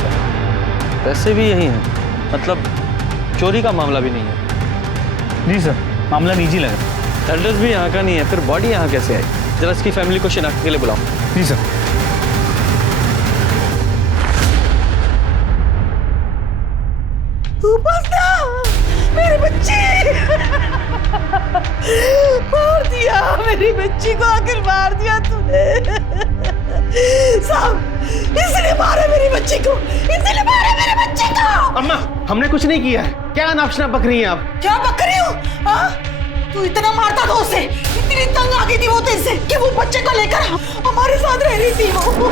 पैसे भी यही हैं, मतलब चोरी का मामला भी नहीं है। जी सर, मामला निजी लग रहा है। एड्रेस भी यहाँ का नहीं है, फिर बॉडी यहाँ कैसे आई? जरा इसकी फैमिली को शिनाख्त के लिए बुलाओ। जी सर। मेरी बच्ची मार दिया, मेरी बच्ची को आखिर मार दिया तूने। साहब इसने मारा मेरी बच्ची को, इसने मारा मेरी बच्ची को। अम्मा हमने कुछ नहीं किया है, क्या नापशना बक रही हैं आप? क्या बक रही हूँ? तू इतना मारता था उसे, इतनी तंग आ गई थी वो तेरे कि वो बच्चे को लेकर हमारे साथ रह रही थी वो।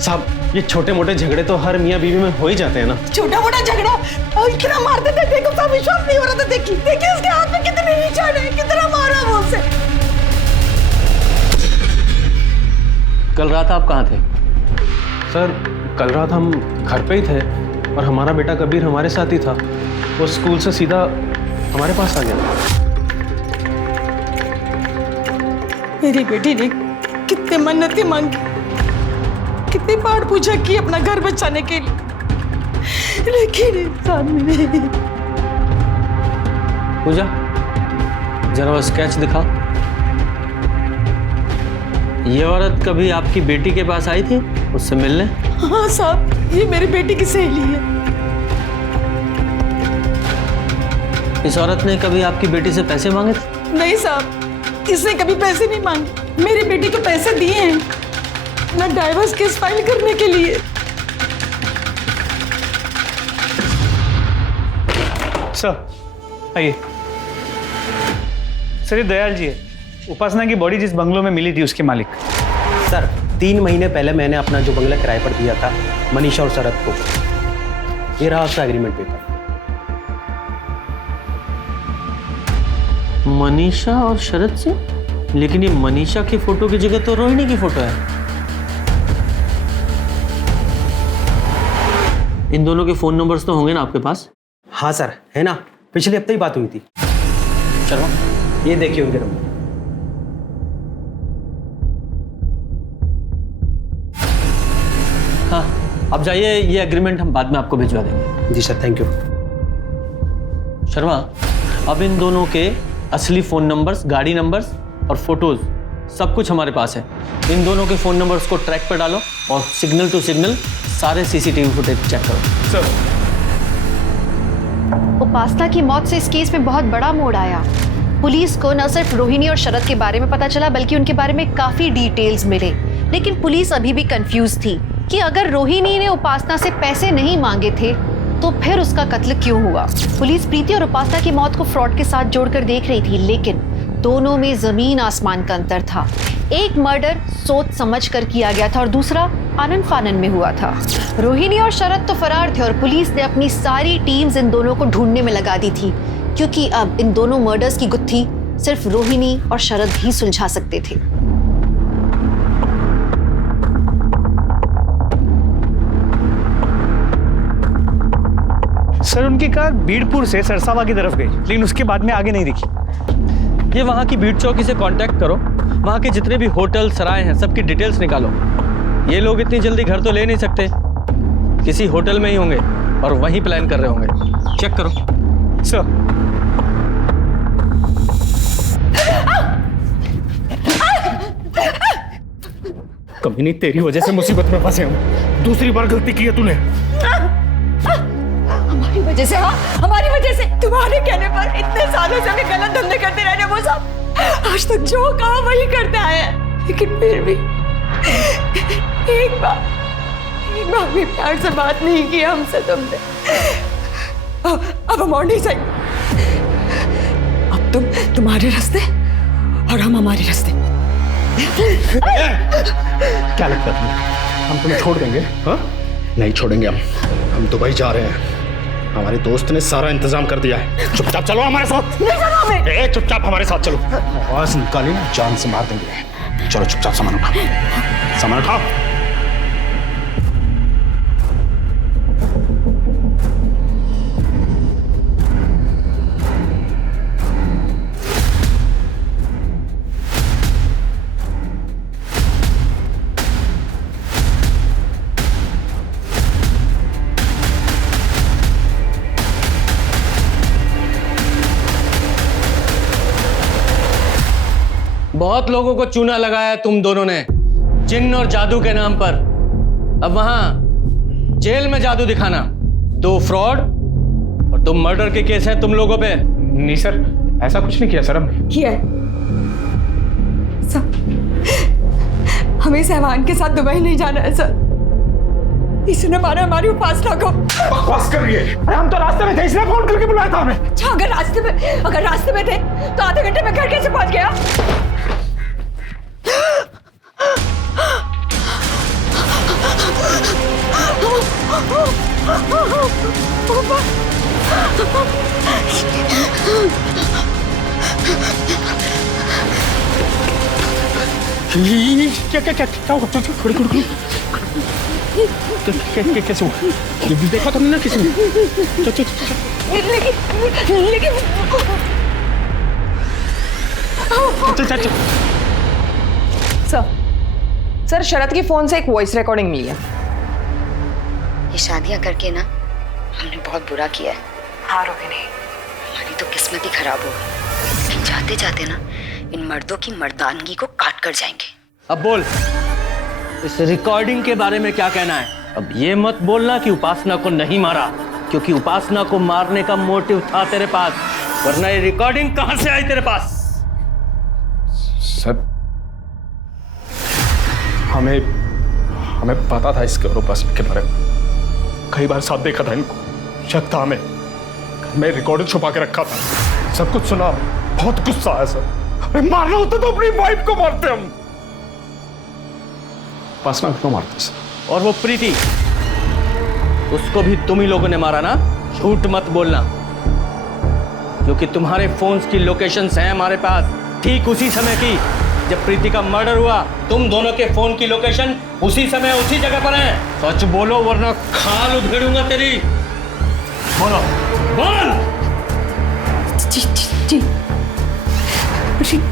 साहब ये छोटे मोटे झगड़े तो हर मियाँ बीवी में हो ही जाते हैं ना। छोटा मोटा झगड़ा इतना मारते थे, देखो सब विश्वास नहीं हो रहा था। देखिए देखिए उसके हाथ में कितने निशान है, कितना मारा वो उसे। कल रात आप कहाँ थे? सर कल रात हम घर पे ही थे और हमारा बेटा कबीर हमारे साथ ही था। वो स्कूल से सीधा हमारे पास आ गया। मेरी बेटी ने कितने मन्नतें मांगी, कितनी बार पूछा कि अपना घर बचाने के लिए, लेकिन इंसान नहीं। पूजा जरा वो स्केच दिखाओ। ये औरत कभी आपकी बेटी के पास आई थी उससे मिलने? हाँ साहब, ये मेरी बेटी की सहेली है। इस औरत ने कभी आपकी बेटी से पैसे मांगे थे? नहीं साहब, इसने कभी पैसे नहीं मांगे। मेरी बेटी को पैसे दिए हैं ना डाइवोर्स केस फाइल करने के लिए। सर आइए। सर ये दयाल जी है, उपासना की बॉडी जिस बंगलों में मिली थी उसके मालिक। सर 3 महीने पहले मैंने अपना जो बंगला किराए पर दिया था मनीषा और शरद को, ये रहा उसका एग्रीमेंट पेपर। मनीषा और शरद से? लेकिन ये मनीषा की फोटो की जगह तो रोहिणी की फोटो है। इन दोनों के फोन नंबर्स तो होंगे ना आपके पास? हाँ सर, है ना, पिछले हफ्ते ही बात हुई थी। चलो ये देखिए उनके नंबर। हाँ, अब जाइए, ये एग्रीमेंट हम बाद में आपको भिजवा देंगे। जी सर, थैंक यू। शर्मा, अब इन दोनों के असली फ़ोन नंबर्स, गाड़ी नंबर्स और फोटोज़ सब कुछ हमारे पास है। इन दोनों के फ़ोन नंबर्स को ट्रैक पर डालो और सिग्नल टू सिग्नल सारे सीसीटीवी फुटेज चेक करो। सर, उपासना की मौत से इस केस में बहुत बड़ा मोड़ आया। पुलिस को न सिर्फ रोहिणी और शरद के बारे में पता चला बल्कि उनके बारे में काफ़ी डिटेल्स मिले। लेकिन पुलिस अभी भी कंफ्यूज थी कि अगर रोहिणी ने उपासना से पैसे नहीं मांगे थे तो फिर उसका कत्ल क्यों हुआ। पुलिस प्रीति और उपासना की मौत को फ्रॉड के साथ जोड़कर देख रही थी, लेकिन दोनों में जमीन आसमान का अंतर था। एक मर्डर सोच समझ कर किया गया था और दूसरा आनन फानन में हुआ था। रोहिणी और शरद तो फरार थे और पुलिस ने अपनी सारी टीम्स इन दोनों को ढूंढने में लगा दी थी, क्योंकि अब इन दोनों मर्डर्स की गुत्थी सिर्फ रोहिणी और शरद ही सुलझा सकते थे। सर उनकी कार बीड़पुर से सरसावा की तरफ गई, लेकिन उसके बाद में आगे नहीं दिखी। ये वहाँ की बीड़ चौकी से कांटेक्ट करो, वहाँ के जितने भी होटल सराय हैं सबकी डिटेल्स निकालो। ये लोग इतनी जल्दी घर तो ले नहीं सकते, किसी होटल में ही होंगे और वहीं प्लान कर रहे होंगे। चेक करो। सर कभी नहीं, तेरी वजह से मुसीबत में फंसे हम। दूसरी बार गलती की है तूने। हमारी वजह से? हाँ, हमारी वजह से। तुम्हारे कहने पर इतने सालों से हमें गलत धंधे करते रहे वो सब। आज तक जो कहा वही करते आए हैं, लेकिन फिर भी एक बार भी प्यार से बात नहीं की हमसे तुमने। अब हम और नहीं जाएंगे। अब तुम तुम्हारे रास्ते और हम हमारे रास्ते। क्या लगता है हम तुम्हें छोड़ देंगे? हाँ, नहीं छोड़ेंगे हम दुबई जा रहे हैं। हमारे दोस्त ने सारा इंतजाम कर दिया है। चुपचाप चलो हमारे साथ। चुपचाप हमारे साथ चलो। आवाज निकाली ना जान से मार देंगे। चलो चुपचाप सामान उठाओ, सामान उठाओ। बहुत लोगों को चूना लगाया तुम दोनों ने जिन्न और जादू के नाम पर। अब वहां जेल में जादू दिखाना। 2 फ्रॉड और 2 मर्डर के केस हैं तुम लोगों पे। नहीं सर, ऐसा कुछ नहीं किया सर हमने। किया है सर, हमें सहवान के साथ दुबई नहीं जाना है सर। इसने मारा हमारी उपासना को। बकवास कर रही है। अरे हम तो रास्ते में थे, इसने फोन करके बुलाया था हमें। अच्छा, अगर रास्ते में थे तो आधे घंटे में घर कैसे पहुंच गया? क्या हुआ? खड़ी कैसे हुआ? देखा तुमने ना किसी ने? लेकिन सर शरद के फोन से एक वॉइस रिकॉर्डिंग मिली है। ये शादियां करके ना हमने बहुत बुरा किया है। हाँ रोहिणी, हमारी तो किस्मत ही खराब हो गई। लेकिन जाते जाते ना इन मर्दों की मर्दानगी को काट कर जाएंगे। अब बोल, इस रिकॉर्डिंग के बारे में क्या कहना है? अब ये मत बोलना कि उपासना को नहीं मारा, क्योंकि उपासना को मारने का मोटिव था तेरे पास, वरना ये रिकॉर्डिंग कहां से आई तेरे पास? सर हमें पता था इसके और उपासना के बारे में। कई बार साथ देखा था इनको, शक था हमें। मैं रिकॉर्डिंग छुपा के रखा था, सब कुछ सुना, बहुत गुस्सा आया सर। अरे मारना होता तो अपनी वाइफ को मारते हम, उपासना को मारते सर। और वो प्रीति, उसको भी तुम ही लोगों ने मारा ना? झूठ मत बोलना, क्योंकि तुम्हारे फोन्स की लोकेशंस हैं हमारे पास, ठीक उसी समय की जब प्रीति का मर्डर हुआ। तुम दोनों के फोन की लोकेशन उसी समय उसी जगह पर है। सच बोलो वरना खाल उधेड़ूंगा तेरी। बोलो, बोल। जी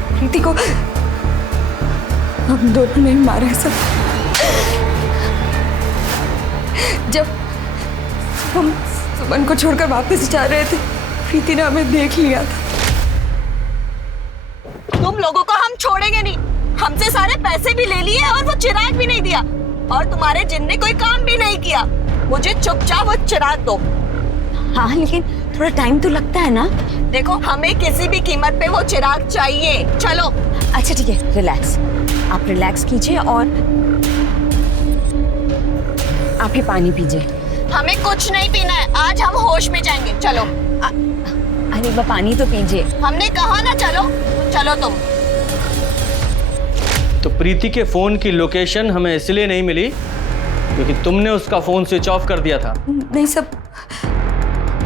प्रीति को हम दोनों ने मारा है सर। जब हम सुमन को छोड़कर वापस जा रहे थे, प्रीति ने हमें देख लिया था। तुम लोगों को हम छोड़ेंगे नहीं। हमसे सारे पैसे भी ले लिए और वो चिराग भी नहीं दिया, और तुम्हारे जिन ने कोई काम भी नहीं किया। मुझे चुपचाप वो चिराग दो। हाँ लेकिन थोड़ा टाइम तो लगता है ना। देखो हमें किसी भी कीमत पे वो चिराग चाहिए। चलो। अच्छा ठीक है, रिलैक्स, आप रिलैक्स कीजिए और आप ये पानी पीजिए। हमें कुछ नहीं पीना है, आज हम होश में जाएंगे। चलो। अरे वो पानी तो पीजिए। हमने कहा ना चलो। चलो तुम। तो प्रीति के फोन की लोकेशन हमें इसलिए नहीं मिली क्योंकि तुमने उसका फोन स्विच ऑफ कर दिया था। नहीं सब,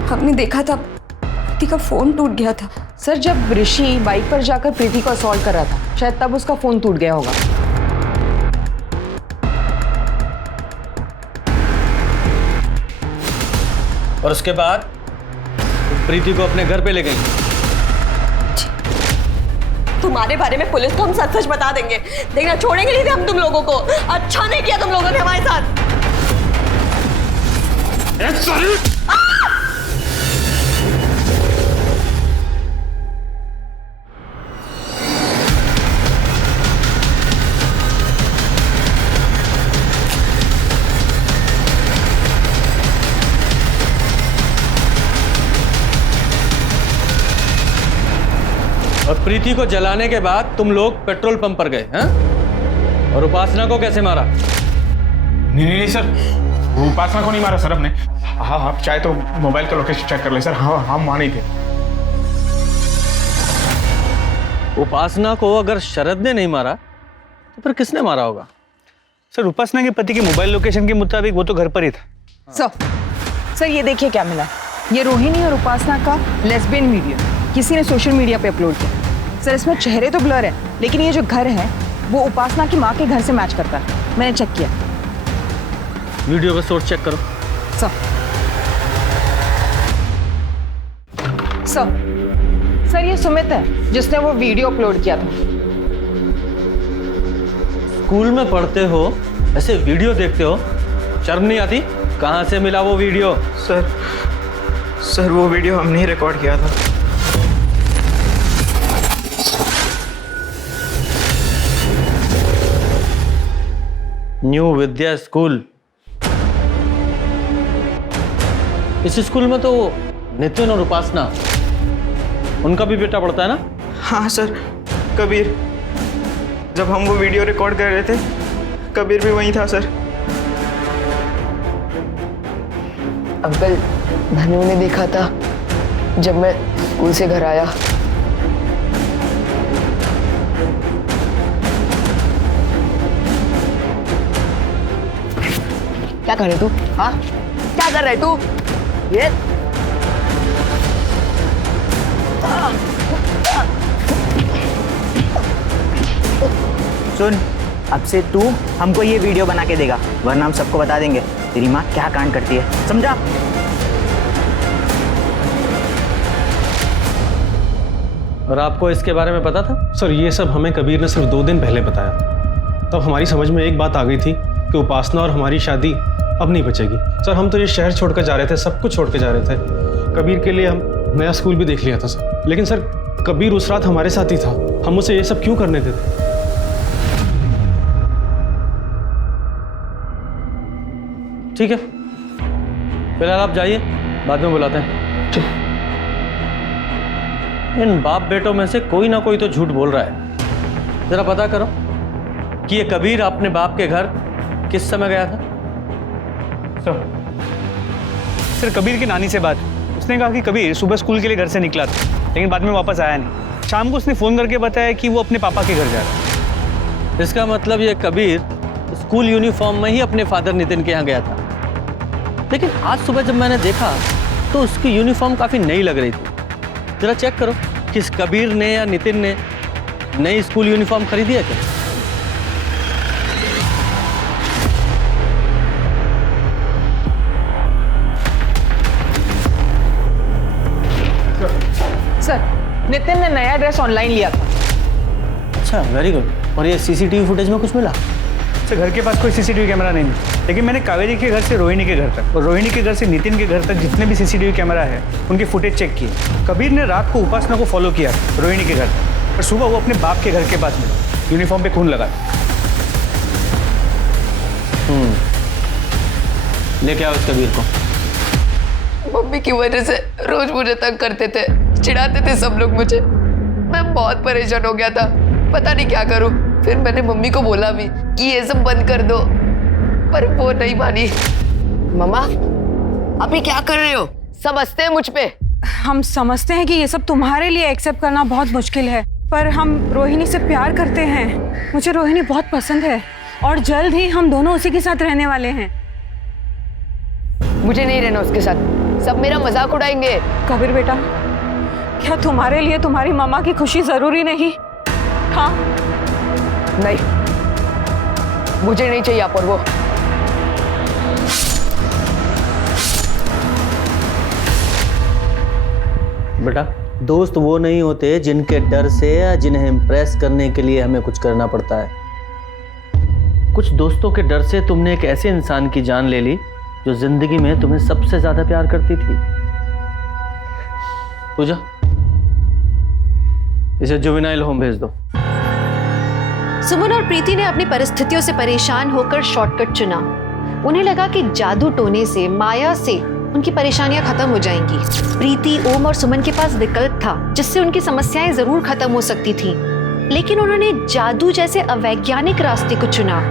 हमने देखा था प्रीति का फोन टूट गया था। सर जब ऋषि बाइक पर जाकर प्रीति को असॉल्ट कर रहा था, शायद तब उसका फोन टूट गया होगा। और उसके बाद प्रीति को अपने घर पे ले गई। तुम्हारे बारे में पुलिस को हम सच सच बता देंगे। देखना, छोड़ेंगे नहीं थे हम तुम लोगों को। अच्छा नहीं किया तुम लोगों ने हमारे साथ। और प्रीति को जलाने के बाद तुम लोग पेट्रोल पंप पर गए हैं? और उपासना को कैसे मारा? नहीं सर, वो उपासना को नहीं मारा सर हमने। हाँ आप चाहे तो मोबाइल का लोकेशन चेक कर ले सर। हाँ हम वहां नहीं थे। उपासना को अगर शरद ने नहीं मारा तो फिर किसने मारा होगा? सर उपासना के पति के मोबाइल लोकेशन के मुताबिक वो तो घर पर ही था। सर ये देखिए क्या मिला। ये रोहिणी और उपासना का लेस्बियन वीडियो किसी ने सोशल मीडिया पे अपलोड किया। सर इसमें चेहरे तो ब्लर है, लेकिन ये जो घर है वो उपासना की माँ के घर से मैच करता है। मैंने चेक किया। वीडियो का सोर्स चेक करो। सर ये सुमित है जिसने वो वीडियो अपलोड किया था। स्कूल में पढ़ते हो, ऐसे वीडियो देखते हो, शर्म नहीं आती? कहाँ से मिला वो वीडियो? सर वो वीडियो हमने ही रिकॉर्ड किया था। न्यू विद्या स्कूल। इस स्कूल में तो नितिन और उपासना, उनका भी बेटा पढ़ता है ना? हाँ सर, कबीर। जब हम वो वीडियो रिकॉर्ड कर रहे थे, कबीर भी वहीं था सर। अंकल, धनु ने देखा था जब मैं स्कूल से घर आया। क्या कर रहे तू? हाँ क्या कर रहे तू? ये सुन, अब से तू हमको ये वीडियो बना के देगा, वरना हम सबको बता देंगे तेरी माँ क्या कांड करती है, समझा? और आपको इसके बारे में पता था? सर ये सब हमें कबीर ने सिर्फ 2 दिन पहले बताया। तब हमारी समझ में एक बात आ गई थी कि उपासना और हमारी शादी अब नहीं बचेगी। सर हम तो ये शहर छोड़कर जा रहे थे, सब कुछ छोड़ के जा रहे थे। कबीर के लिए हम नया स्कूल भी देख लिया था सर। लेकिन सर कबीर उस रात हमारे साथ ही था, हम उसे ये सब क्यों करने देते? ठीक है, फिलहाल आप जाइए, बाद में बुलाते हैं। इन बाप बेटों में से कोई ना कोई तो झूठ बोल रहा है। जरा पता करो कि ये कबीर अपने बाप के घर किस समय गया था। सर कबीर की नानी से बात, उसने कहा कि कबीर सुबह स्कूल के लिए घर से निकला था, लेकिन बाद में वापस आया नहीं। शाम को उसने फ़ोन करके बताया कि वो अपने पापा के घर जा रहा है। इसका मतलब ये कबीर स्कूल यूनिफॉर्म में ही अपने फादर नितिन के यहाँ गया था। लेकिन आज सुबह जब मैंने देखा तो उसकी यूनिफॉर्म काफ़ी नई लग रही थी। जरा चेक करो कि इस कबीर ने या नितिन ने नई स्कूल यूनिफॉर्म खरीदी है क्या? सर नितिन ने नया ड्रेस ऑनलाइन लिया था। अच्छा, वेरी गुड। और ये सीसीटीवी फुटेज में कुछ मिला? सर घर के पास कोई सीसीटीवी कैमरा नहीं है, लेकिन मैंने कावेरी के घर से रोहिणी के घर तक और रोहिणी के घर से नितिन के घर तक जितने भी सीसीटीवी कैमरा है उनके फुटेज चेक किए। कबीर ने रात को उपासना को फॉलो किया रोहिणी के घर तक, और सुबह वो अपने बाप के घर के पास मिला, यूनिफॉर्म पे खून लगा। लेके आओ इस कबीर को। मम्मी की वजह से रोज मुझे तंग करते थे, चिढ़ाते थे सब लोग मुझे। मैं बहुत परेशान हो गया था, पता नहीं क्या करूं। फिर मैंने मम्मी को बोला भी कि ये सब बंद कर दो, पर वो नहीं मानी। मम्मा अभी क्या कर रहे हो? सब हंसते हैं मुझ पे। हम समझते हैं कि ये सब तुम्हारे लिए एक्सेप्ट करना बहुत मुश्किल है, पर हम रोहिणी से प्यार करते हैं। मुझे रोहिणी बहुत पसंद है और जल्द ही हम दोनों उसी के साथ रहने वाले हैं। मुझे नहीं रहना उसके साथ, सब मेरा मजाक उड़ाएंगे। कबीर बेटा, क्या तुम्हारे लिए तुम्हारी मामा की खुशी जरूरी नहीं? हाँ नहीं, मुझे नहीं चाहिए आप और वो। बेटा, दोस्त वो नहीं होते जिनके डर से या जिन्हें इम्प्रेस करने के लिए हमें कुछ करना पड़ता है। कुछ दोस्तों के डर से तुमने एक ऐसे इंसान की जान ले ली जो जिंदगी में तुम्हें सबसे ज्यादा प्यार करती थी। पूजा, इसे जुवेनाइल होम भेज दो। सुमन और प्रीति ने अपनी परिस्थितियों से परेशान होकर शॉर्टकट चुना। उन्हें लगा कि जादू टोने से, माया से उनकी परेशानियां खत्म हो जाएंगी। प्रीति, ओम और सुमन के पास विकल्प था जिससे उनकी समस्याएं जरूर खत्म हो सकती थी, लेकिन उन्होंने जादू जैसे अवैज्ञानिक रास्ते को चुना।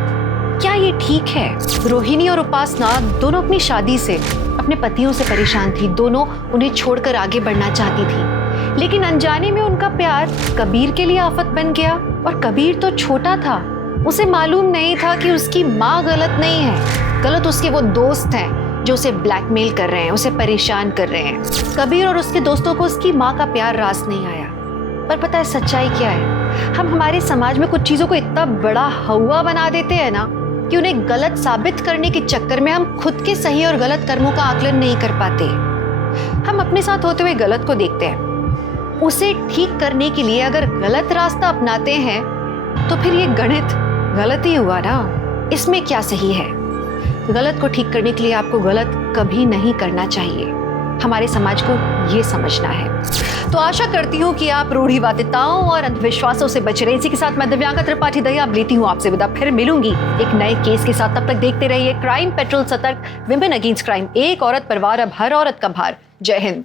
क्या ये ठीक है? रोहिणी और उपासना दोनों अपनी शादी से, अपने पतियों से परेशान थी। दोनों उन्हें छोड़कर आगे बढ़ना चाहती थी, लेकिन अनजाने में उनका प्यार कबीर के लिए आफत बन गया। और कबीर तो छोटा था, उसे मालूम नहीं था कि उसकी माँ गलत नहीं है, गलत उसके वो दोस्त हैं जो उसे ब्लैकमेल कर रहे हैं, उसे परेशान कर रहे हैं। कबीर और उसके दोस्तों को उसकी माँ का प्यार रास नहीं आया। पर पता है सच्चाई क्या है? हम हमारे समाज में कुछ चीजों को इतना बड़ा हवा बना देते हैं ना कि उन्हें गलत साबित करने के चक्कर में हम खुद के सही और गलत कर्मों का आकलन नहीं कर पाते। हम अपने साथ होते हुए गलत को देखते हैं, उसे ठीक करने के लिए अगर गलत रास्ता अपनाते हैं तो फिर ये गणित गलत ही हुआ ना। इसमें क्या सही है? गलत को ठीक करने के लिए आपको गलत कभी नहीं करना चाहिए। हमारे समाज को ये समझना है। तो आशा करती हूँ कि आप रूढ़िवादिताओं और अंधविश्वासों से बच रहे। इसी के साथ मैं दिव्यांका त्रिपाठी दहिया अब लेती हूँ आपसे विदा। फिर मिलूंगी एक नए केस के साथ। तब तक देखते रहिए क्राइम पेट्रोल, सतर्क, विमेन अगेंस्ट क्राइम। एक औरत पर वार, अब हर औरत का भार। जय हिंद।